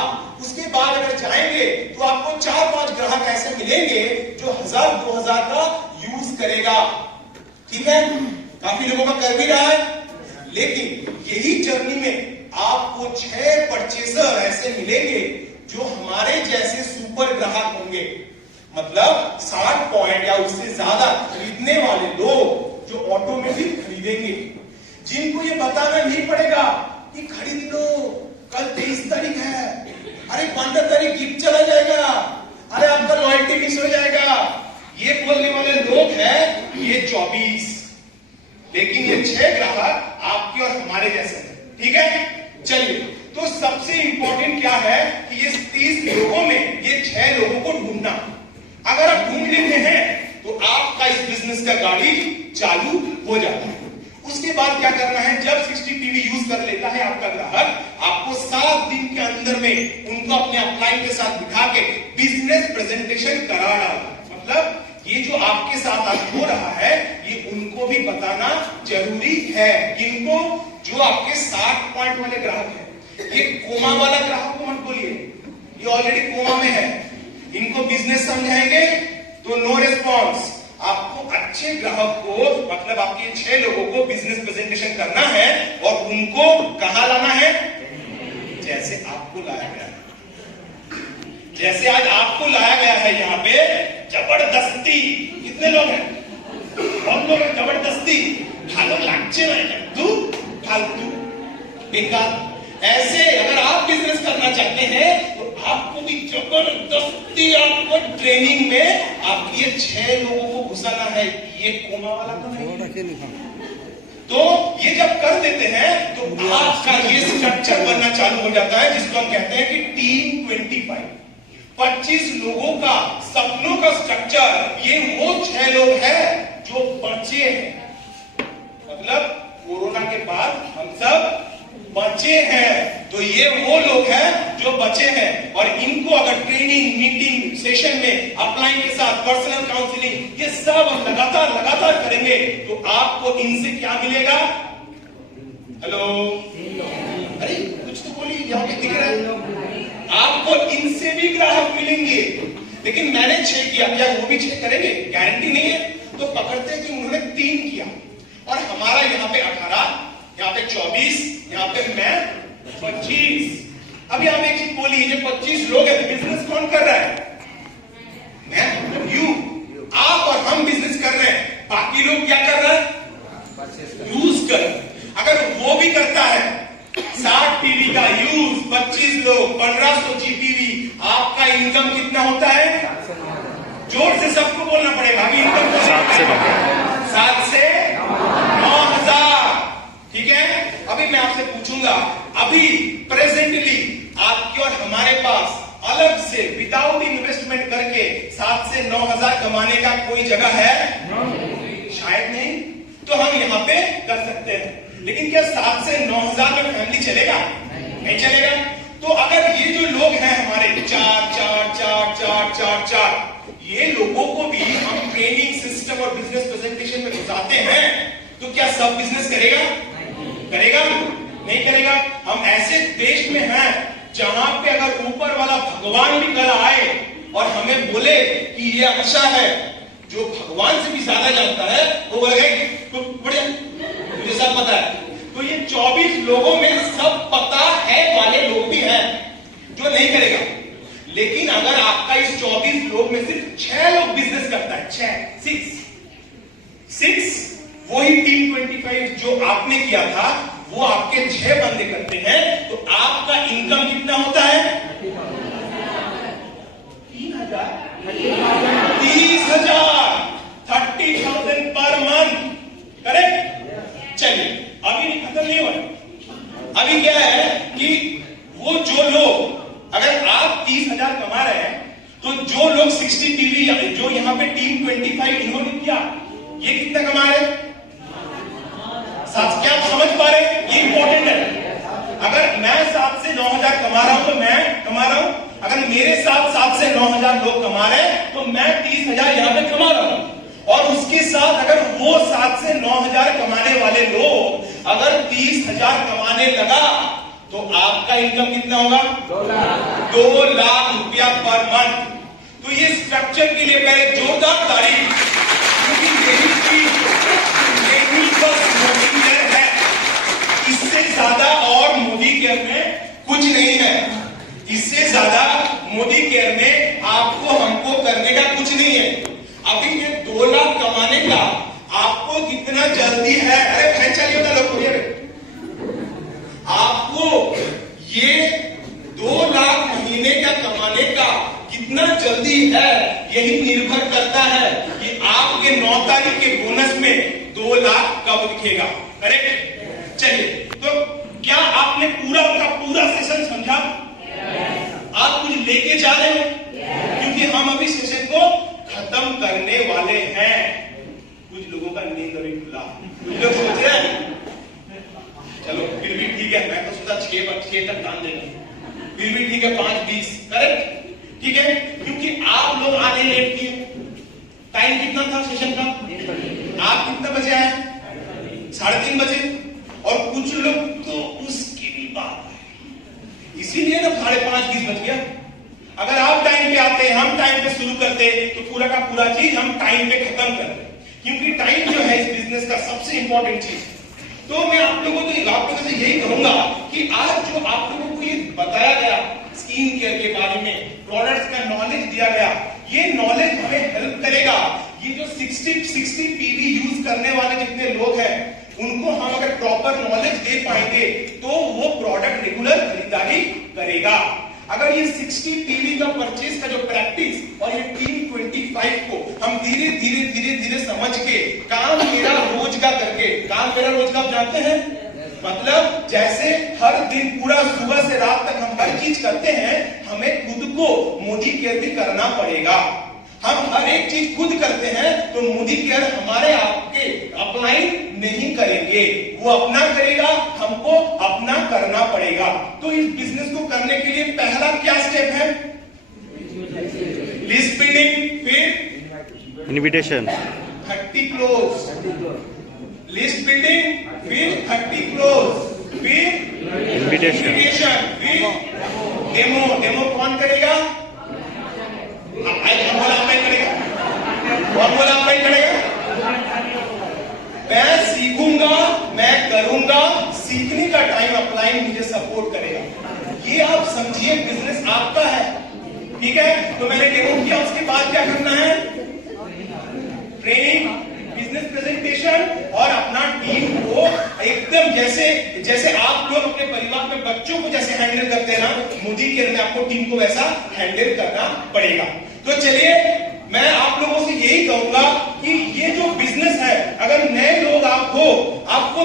उसके बाद अगर जाएंगे तो आपको 4-5 ग्राहक ऐसे मिलेंगे जो 1000-2000 का यूज करेगा, ठीक है? काफी लोगों का कर भी रहा है, लेकिन यही जर्नी में आपको 6 परचेसर ऐसे मिलेंगे जो हमारे जैसे सुपर ग्राहक होंगे, मतलब 60 पॉइंट या उससे ज्यादा खरीदने वाले लोग जो ऑटोमेटिक खरीदेंगे, जिनको ये बताना नहीं पड़ेगा कि खरीद लो, कल 23 तारीख है, अरे 15 तारीख गिफ्ट चला जाएगा, अरे आपका लॉयल्टी मिस हो जाएगा, ये बोलने वाले लोग हैं ये 24, लेकिन ये 6 ग्राहक आपके और हमारे जैसे हैं, ठीक है? चलिए, तो सबसे इंपॉर्टेंट क्या है कि ये 30 लोगों में ये 6 लोगों को ढूंढना। अगर आप ढूंढ लेते हैं तो आपका इस बिजनेस का गाड़ी चालू हो जाता है। उसके बाद क्या करना है? जब 60 टीवी यूज कर लेता है आपका ग्राहक, आपको 7 दिन के अंदर में उनको अपने अपलाइन के साथ बिठा के बिजनेस प्रेजेंटेशन करा डालना। मतलब ये जो आपके साथ आज हो रहा है ये उनको भी बताना जरूरी है। किनको? जो आपके 60 पॉइंट वाले ग्राहक हैं। ये कोमा वाला ग्राहक को मत बोलिए, ये ऑलरेडी कोमा में है, इनको बिजनेस समझाएंगे तो नो रिस्पॉन्स। आपको अच्छे ग्राहक को, मतलब आपके 6 लोगों को बिजनेस प्रेजेंटेशन करना है और उनको कहां लाना है? जैसे आपको लाया गया है, जैसे आज आपको लाया गया है यहाँ पे जबरदस्ती। कितने लोग हैं? बहुत लोग हैं। जबरदस्ती भालो लागছে ना, तू फालतू बेकार। ऐसे अगर आप बिजनेस करना चाहते हैं तो आपको भी जबरदस्ती आपको ट्रेनिंग में आपके 6 लोगों को घुसाना है। ये कोमा वाला तो नहीं। तो ये जब कर देते हैं तो आपका ये स्ट्रक्चर बनना चालू हो जाता है, जिसको हम कहते हैं कि टीम 25। 25 लोगों का सपनों का स्ट्रक्चर। ये वो 6 लोग हैं जो बचे हैं, मतलब कोरोना के बाद हम सब बचे हैं। तो ये वो लोग हैं जो बचे हैं, और इनको अगर ट्रेनिंग, मीटिंग, सेशन में अपलाइन के साथ पर्सनल काउंसलिंग ये सब लगातार करेंगे तो आपको इनसे क्या मिलेगा? हेलो, अरे कुछ तो बोलिए, यहाँ पे दिख रहा है। आपको इनसे भी ग्राहक मिलेंगे, लेकिन मैंने चेक किया, क्या वो भी चेक करेंगे? गारंटी नहीं है। तो पकड़ते हैं कि उन्होंने 3 किया और हमारा यहाँ पे 18, यहाँ पे 24, यहाँ पे मैं 25। अब यहाँ पे एक चीज बोली, ये 25 लोग हैं, बिजनेस कौन कर रहा है? मैं, यू, आप और हम बिजनेस कर रहे हैं, बाकी लोग क्या कर रहे हैं? यूज कर। अगर वो भी करता है 60 टीवी का यूज, 25 लोग, 1500 जीपीवी, आपका इनकम कितना होता है? जोर से सबको बोलना पड़ेगा। अभी इनकम 7 से 9,000। ठीक है, अभी मैं आपसे पूछूंगा, अभी प्रेजेंटली आपके और हमारे पास अलग से विदाउट इन्वेस्टमेंट करके 7 से 9,000 कमाने का कोई जगह है? शायद नहीं। तो हम यहाँ पे कर सकते हैं, लेकिन क्या 7 से 9,000 में फैमिली चलेगा? नहीं चलेगा। तो अगर ये जो लोग हैं हमारे 4, ये लोगों को भी हम ट्रेनिंग सिस्टम और बिजनेस प्रेजेंटेशन में घुसाते हैं, तो क्या सब बिजनेस करेगा? करेगा? नहीं करेगा। हम ऐसे देश में हैं जहां पे अगर ऊपर वाला भगवान भी कल आए और हमें बोले कि ये अच्छा है, जो भगवान से भी ज्यादा जानता है वो बोलेगा तो बढ़िया, मुझे सब पता है। तो ये 24 लोगों में सब पता है वाले लोग भी हैं जो नहीं करेगा। लेकिन अगर आपका इस 24 लोग में सिर्फ 6 लोग बिजनेस करता है, 6 वही टीम 25 जो आपने किया था वो आपके 6 बंदे करते हैं, तो आपका इनकम कितना होता है? 30,000 पर मंथ। करेक्ट? चलिए, अभी खत्म नहीं हुआ। अभी क्या है कि वो जो लोग, अगर आप 30,000 कमा रहे हैं, तो जो लोग 60 टीवी, जो यहाँ पे टीम 25 इन्होंने किया, ये कितना कमा रहे हैं? क्या आप समझ पा रहे हैं? ये इंपॉर्टेंट है। अगर मैं 7 से 9,000 कमा रहा हूं तो मैं कमा रहा हूं, अगर मेरे साथ 7 से 9,000 लोग कमा रहे हैं तो मैं 30,000 यहां पे कमा रहा हूं। और उसके साथ अगर वो 7 से 9,000 कमाने वाले लोग अगर 30,000 कमाने लगा तो आपका इनकम कितना होगा? 2 लाख रुपया पर मंथ। तो ये स्ट्रक्चर के लिए पहले जोरदार तारीफ, क्योंकि यही बस मोदी केयर है, इससे ज्यादा और मोदी केयर में कुछ नहीं है। इससे ज्यादा मोदी केयर में आपको हमको करने का कुछ नहीं है। अभी ये 2 लाख कमाने का आपको कितना जल्दी है? अरे फैन चलिए होता लोग, आपको ये 2 लाख महीने का कमाने का कितना जल्दी है, यही निर्भर करता है कि आपके 9 तारीख के बोनस में 2 लाख कब दिखेगा। करेक्ट? चलिए, तो क्या आपने पूरा का पूरा सेशन समझा? आप कुछ लेके जा रहे हैं? क्योंकि हम अभी सेशन को खत्म करने वाले हैं। कुछ लोगों का नींद अभी खुला, कुछ लोग सोच रहे हैं चलो फिर भी ठीक है, मैं तो सोचा 6 तक काम देगा, फिर भी ठीक है 5:20। करेक्ट? ठीक है, क्योंकि आप लोग आने लेट किए। टाइम कितना था सेशन का? आप कितना बजे आए? 3:30 बजे। और कुछ लोग तो उसकी भी बात है, इसीलिए ना 5:30 बज गया। अगर आप टाइम पे आते, हम टाइम पे शुरू करते, तो पूरा का पूरा चीज हम टाइम पे खत्म करते, क्योंकि टाइम जो है इस बिजनेस का सबसे इंपॉर्टेंट चीज। तो मैं आप लोगों से यही कहूंगा कि आज जो आप लोगों को ये बताया गया स्किन केयर के बारे में, प्रोडक्ट्स का नॉलेज दिया गया, ये नॉलेज हमें हेल्प करेगा। ये जो 60 पीवी यूज करने वाले जितने लोग हैं, उनको हम अगर प्रॉपर नॉलेज दे पाएंगे तो वो प्रोडक्ट रेगुलर खरीदारी करेगा। अगर ये 60 पीवी का परचेज का जो प्रैक्टिस और ये टीम 25 को हम धीरे धीरे समझ के काम मेरा रोज का करके, काम मेरा रोज का जानते हैं मतलब जैसे हर दिन पूरा सुबह से रात तक हम हर चीज करते हैं, हमें खुद को मोदी केयर भी करना पड़ेगा। हम हर एक चीज खुद करते हैं तो मोदी केयर हमारे आपके अपलाइन नहीं करेंगे, वो अपना करेगा, हमको अपना करना पड़ेगा। तो इस बिजनेस को करने के लिए पहला क्या स्टेप है? लिस्ट बिल्डिंग, फिर इनविटेशन, 30 क्लोज, लिस्ट बिल्डिंग, फिर 30 क्लोज, फिर इनविटेशन, फिर डेमो। डेमो कौन करेगा? करेगा, कौन बोला आप करेगा? मैं सीखूंगा, मैं करूंगा, सीखने का टाइम अपलाइन मुझे सपोर्ट करेगा। ये आप समझिए बिजनेस आपका है, ठीक है? तो मैंने डेमो किया, उसके बाद क्या करना है? ट्रेनिंग, बिजनेस प्रेजेंटेशन, और अपना टीम को एकदम जैसे आप लोग अपने परिवार में बच्चों को जैसे हैंडल करते हैं ना, मोदी केयर में आपको टीम को वैसा हैंडल करना पड़ेगा। तो चलिए, मैं आप लोगों से यही कहूंगा कि ये जो बिजनेस है, अगर नए लोग आप हो, आपको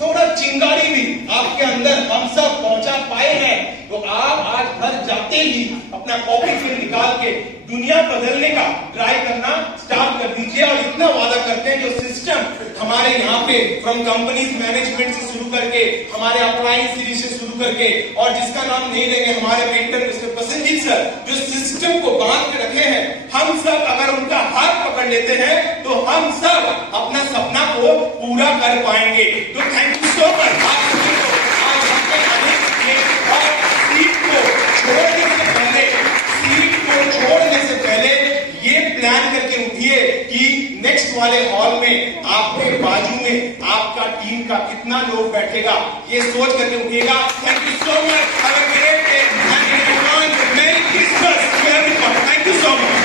थोड़ा चिंगारी भी आपके अंदर हम सब पहुंचा पाए हैं, तो आप आज घर जाते ही अपना कॉपी पेन निकाल के दुनिया बदलने का ट्राई करना स्टार्ट कर दीजिए। और इतना वादा करते हैं, जो सिस्टम हमारे यहाँ पे फ्रॉम कंपनीज मैनेजमेंट से शुरू करके, हमारे अप्लायंस सीरीज से शुरू करके, और जिसका नाम नहीं लेंगे, हमारे मेंटर मिस्टर प्रसन्नजीत सर, जो सिस्टम को बांध के रखे हैं, हम सब अगर उनका हाथ पकड़ लेते हैं तो हम सब अपना सपना को पूरा कर पाएंगे। तो थैंक यू सो मच आप सभी को आज हमने आने के लिए। और सीट को छोड़ने से पहले ये प्लान करके उठिए कि नेक्स्ट वाले हॉल में आपके बाजू में आपका टीम का कितना लोग बैठेगा, ये सोच करके उठिएगा। Thank you so much. Have a great day and everyone, merry Christmas to everyone. Thank you so much.